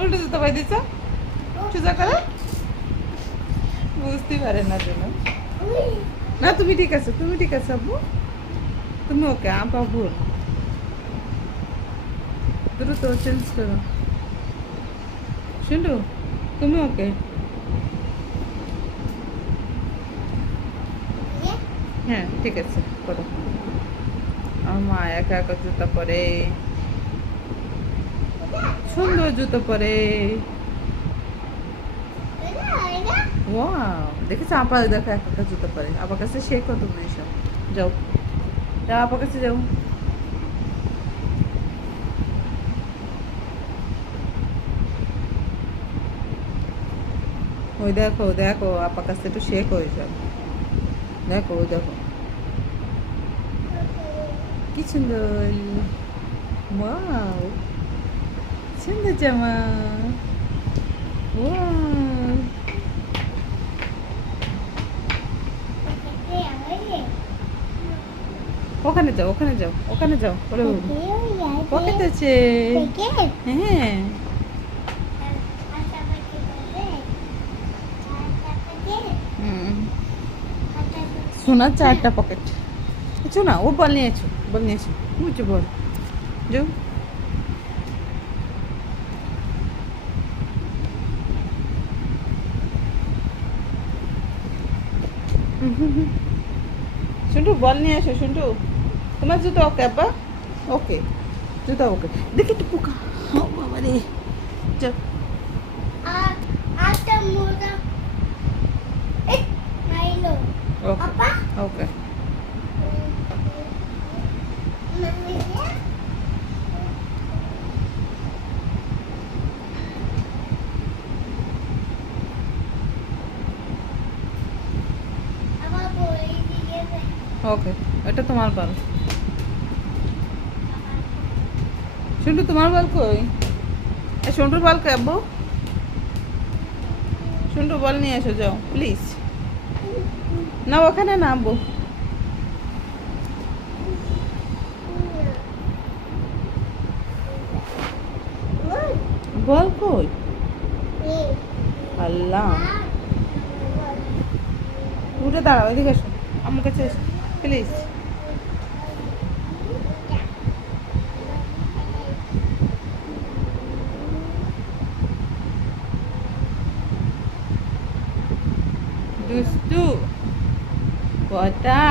উল্টো জুতো পাই দিচ্ছ সোজা করো বুঝতে পারে না জন্য না তুমি ঠিক আছে আব্বু তুমি ওকে আপা ভুল দ্রুত চেঞ্জ করো শুনু তুমি ওকে হ্যাঁ ঠিক আছে করো আমার মা একা একা জুতা পরে সুন্দর জুতো পরে ওয়াও দেখেছো আপা দেখো একা একা জুতো পরে আপার কাছে শেখো তুমি এসব যাও যাও আপার কাছে যাও ওই দেখো দেখো আপার কাছে একটু শেখো এসব দেখো ওই দেখো কি সুন্দর ওয়াও সুন্দর জামা ওয়াও ওখানে যাও ওরে পকেট আছে হ্যাঁ সোনার 4টা পকেট আচ্ছা না ও বল নিয়েছো বুঝছো বল যাও শুন্টু বল নিয়ে আসো শুন্টু তোমার জুতো ওকে আব্বা ওকে জুতো ওকে দেখি একটু পোকা ও বাবা রে যাও ওকে ওকে ওকে এটা তোমার বল শুন্টু তোমার বল কই শুন্টুর বল কই আব্বু শুন্টু বল নিয়ে এসো যাও প্লিজ না ওখানে না আব্বু বল কই আল্লাহ উঠে দাঁড়াও এদিকে এসো আমার কাছে এসো প্লিজ দুষ্টু কটা